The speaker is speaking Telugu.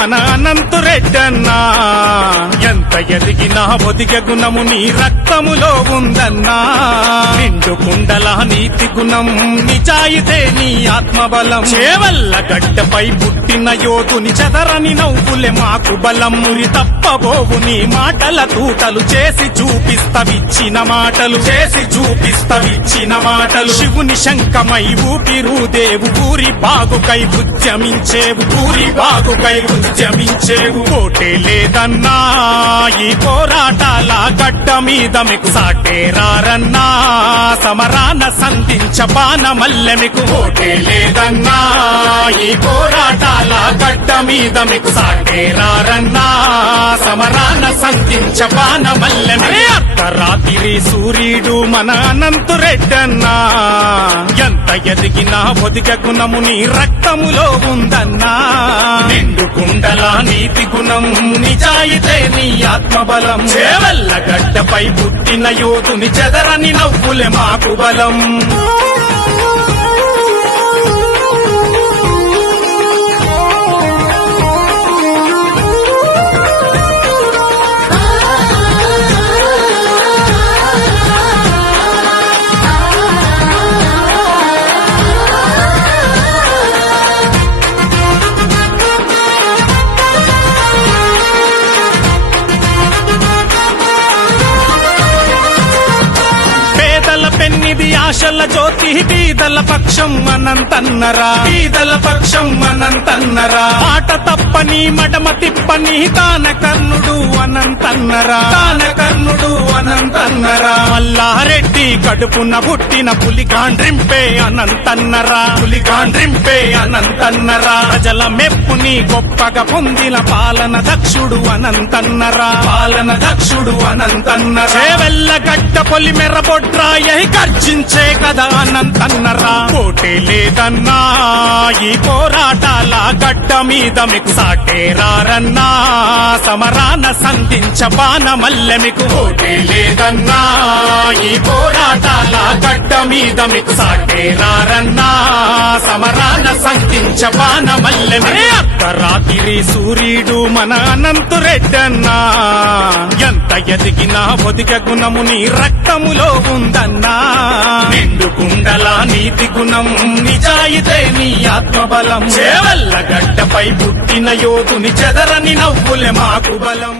మన అనంతురెడ్డన్నా ఎంత ఎదిగినా ఒదిగ గుణము నీ రక్తములో ఉందన్నా నిండు కుండల నీతి గుణం నిజాయితే నీ ఆత్మబలం చేవల్ల గడ్డపై పుట్టిన యోధుని చెదరని నవ్వులే మాకు బలం మురి తప్పబోవు నీ మాటల తూటలు చేసి చూపిస్తవిచ్చిన మాటలు శివుని శంఖమై ఊపిరుదేవు ఊరి బాగుకై ఉద్యమించేవు కోటే లేదన్నా ఈ పోరాటాల గడ్డ మీద మీకు సాటేరారన్నా సమరాన సంధించ బాణమల్లె మీకు కోటే లేదన్నా ఈ పోరాటాల గడ్డ మీద మీకు సాటేరారన్నా సమరాన సంధించ బాణమల్లె అర్ధరాత్రి సూర్యుడు మన అనంతురెడ్డన్నా ఎంత ఎదిగినా ఒదిగ గుణము నీ రక్తములో ఉందన్నా నిండు కుండల నీతి గుణం నిజాయితే నీ ఆత్మబలం చేవల్ల గడ్డపై పుట్టిన యోధుని చెదరని నవ్వులే మాకు బలం పెన్నిది ఆశల జ్యోతి బీదల పక్షం అనంతన్నరా మాట తప్పని మడమ తిప్పని తానకర్ణుడు అనంతన్నరా మల్లారెడ్డి కడుపున పుట్టిన పులిగాండ్రింపే అనంతన్నరా ప్రజల మెప్పుని గొప్పగా పొందిన పాలన దక్షుడు అనంతన్నరా చేవెల్ల గడ్డ పొలి మెర్రబొడ్రాయ గర్జించే కదా అనంతన్నరా కోటే లేదన్నా ఈ పోరాటాల గడ్డ మీద మీకు సాటేరారన్నా సమరాన సంధించ బాణమల్లె మీకు కోటే లేదన్నా ఈ పోరాటాల గడ్డ మీద మీకు సాటేరారన్నా సమరాన సంధించ బాణమల్లె అర్ధరాత్రి సూర్యుడు మన అనంతురెడ్డన్నా ఎంత ఎదిగినా ఒదిగ గుణము నీ రక్తములో ఉందన్నా నిండు కుండల నీతి గుణం నిజాయితే నీ ఆత్మబలం చేవల్ల గడ్డపై పుట్టిన యోధుని చెదరని నవ్వులే మాకు బలం